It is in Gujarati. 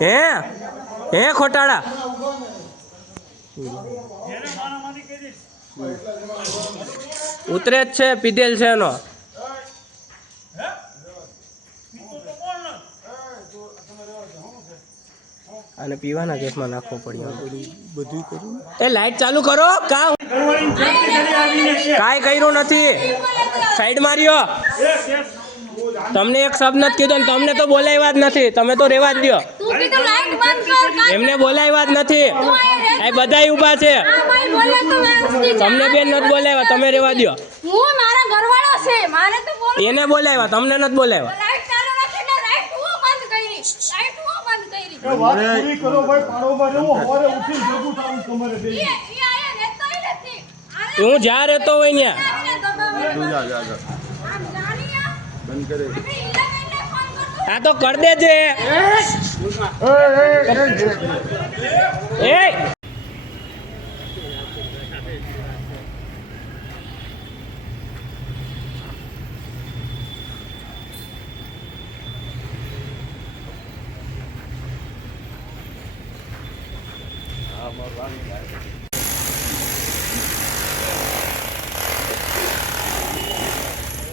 હે? હે ખોટાડા? ઉતરે જ છે પીધેલ છે એનો. અને પીવાના કેસમાં નાખવો પડ્યો. બધું એ લાઈટ ચાલુ કરો કા કાંઈ કર્યું નથી. સાઈડ માર્યો. તમને એક શબ્દ નથી કીધો તમને તો બોલાવ્યા જ નથી. તમે તો રેવા જ દો તું બી તો લાઈટ બંધ કર કાંઈ એમને બોલાવ્યા જ નથી. એ બધાય ઊભા છે. આ ભાઈ બોલે તો મેં ઉસકી જા. તમને બેન નથી બોલાવ્યા તમે રેવા દો હું મારા ઘરવાળો છે મારે તો બોલ એને બોલાવ્યા તમને નથી બોલાવ્યા. બંધ બંધ હું જ્યાં રહેતો હોય ત્યાં. આ તો કર દેજે એ Vamos, vamos, vamos.